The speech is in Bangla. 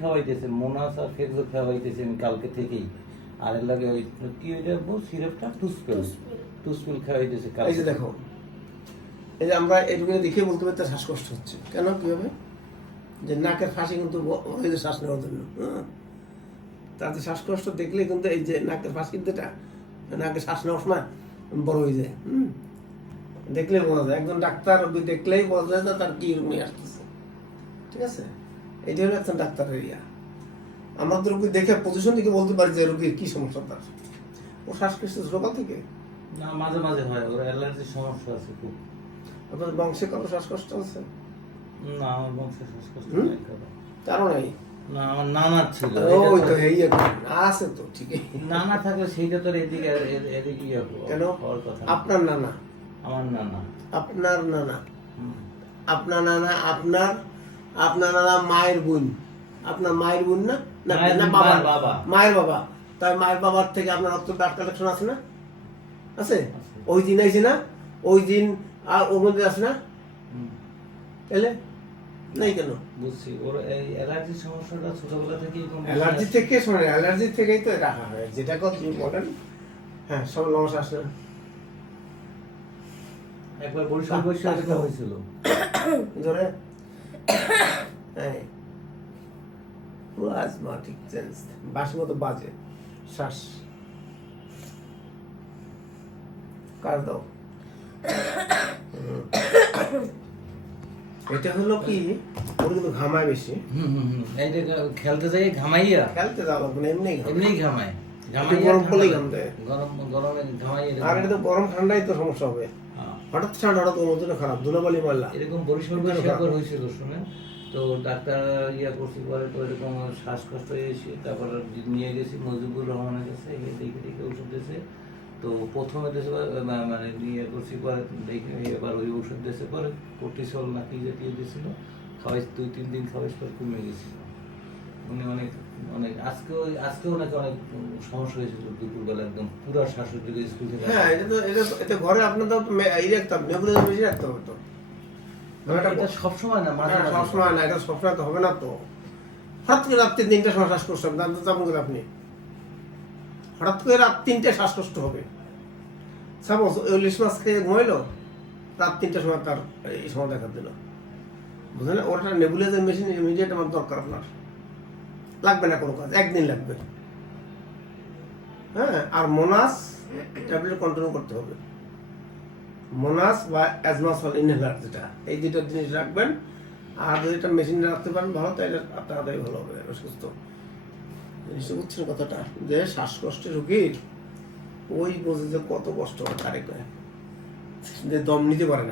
খাওয়াইতেছে মোনাস আর ফেক্সো খাওয়াইতেছে আমি কালকে থেকেই। আর এর লাগে ওই কি ওইটা বল সিরাপটা? টুসপেল টুসপেল খাওয়াইতেছে এই কালকে যে দেখো এই যে আমরা এটুকু দেখে বলতে পারি তার শ্বাসকষ্ট হচ্ছে। কেন? কীভাবে যে নাকের ফাঁসি কিন্তু ব- ওই যে শ্বাস নেওয়ার জন্য হ্যাঁ? তাতে শ্বাসকষ্ট দেখলেই কিন্তু এই যে নাকের ফাঁসির যেটা নাকে শ্বাস নেওয়ার সময় বড় হয়ে যায় হুম? দেখলেই বোঝা যায়। একজন ডাক্তার দেখলেই বোঝা যায় যে তার কি রুমে আসতেছে। ঠিক আছে? এইটা হলো একজন ডাক্তারের এরিয়া আমরা তো রোগী দেখে পজিশন থেকে বলতে পারি যে রোগীর কি সমস্যা তার। ও শ্বাসকষ্ট সকাল থেকে? না মাঝে মাঝে হয় ওর অ্যালার্জির সমস্যা আছে খুব। আপনার বংশে কারও শ্বাসকষ্ট আছে? না আমার বংশে শ্বাসকষ্ট? নাই কারও। নাই? না আমার নানা ছিল ওই এটা তো তো- এই আছে তো ঠিকই। নানা থাকলে সেইটা তোর এদিকে এদিকে ইয়ে কেন। আপনার নানা? আমার নানা। আপনার নানা। আপনার নানা আপনার আপনার নানা মায়ের বোন। আপনার মায়ের বোন না? বাবা। মায়ের বাবা। তাই মায়ের বাবার থেকে আপনার রক্ত ব্লাড কালেকশন আছে না? আছে। ওই দিন আইছে না? ওই দিন আর ওর মধ্যে আছে না। তাহলে? নাই কেন? বুঝছি। ওর এই অ্যালার্জির সমস্যাটা ছোটবেলা থেকেই অ্যালার্জি থেকে শোনে অ্যালার্জি থেকেই তো রাখা হয়। যেটা কত ইম্পর্টেন্ট হ্যাঁ সব নমস্কার আসলে একবার বরিশাল বরিশাল হয়েছিল। ধরে। হ্যাঁ পুরো চেঞ্জ বাসের মতো বাজে। শ্বাস। কাজ দাও? এটা হলো কি? ওর কিন্তু ঘামায় বেশি। খেলতে যাই ঘামাইয়া? খেলতে যাওয়া লাগবে না এমনি ঘামায়। এমনি ঘামায়। গরম পড়লেই ঘাম দেয়। গরম গরমে ঘামাই এরকম। আর এটা তো গরম ঠান্ডাই তো সমস্যা হবে। হ্যাঁ। হঠাৎ ঠান্ডা হঠাৎ ওর মধ্যে খারাপ ধুলাবালি মারলা। এরকম কেন বরিশাল হয়েছিল শুনে। তো ডাক্তার ইয়া করছি পরে তো এরকম শ্বাসকষ্ট হয়েছে তারপর নিয়ে গেছি মজিবুর রহমানের কাছে দেখে দেখে ওষুধ দিয়েছে। তো প্রথমে দেশে মানে ইয়ে করছি পরে দেখে এবার ওই ওষুধ দিয়েছে পরে কোর্টিসল না কি জাতীয় দিয়েছিল খাওয়াই দুই তিন দিন খাওয়াই পরে কমে গেছিল। উনি অনেক অনেক আজকেও আজকেও নাকি অনেক সমস্যা হয়েছিল দুপুরবেলা একদম পুরো শ্বাসের স্কুল থেকে হ্যাঁ এটা তো এটা এটা ঘরে আপনার তো এই রাখতে হবে নেবুলাইজার বেশি রাখতে তো। এটা সবসময় না হ্যাঁ, সবসময় না এটা সবসময় তো হবে না তো। হঠাৎ করে রাত্রি তিনটে শ্বাসকষ্ট করে আপনি। হঠাৎ করে রাত তিনটে শ্বাসকষ্ট হবে। সাপোজ ইলিশ মাছ খেয়ে ঘুমাইলো রাত তিনটের সময় তার এই সময় দেখা দিল। বুঝলেন? ওটা নেবুলাইজার মেশিন ইমিডিয়েট আমার দরকার আপনার। লাগবে না কোনো কাজ, একদিন লাগবে। হ্যাঁ আর মোনাস ট্যাবলেট কন্টিনিউ করতে হবে। মোনাস বা অ্যাজমাসল ইনহেলার যেটা, এই দুটো জিনিস রাখবেন। আর যদি এটা মেশিনে রাখতে পারেন ভালো, তাহলে তাড়াতাড়ি ভালো হবে সুস্থ জিনিসটা বুঝছেন কথাটা? যে শ্বাসকষ্টের রোগীর ওই বোঝে যে কত কষ্ট হয়, তারে কয় যে দম নিতে পারে না।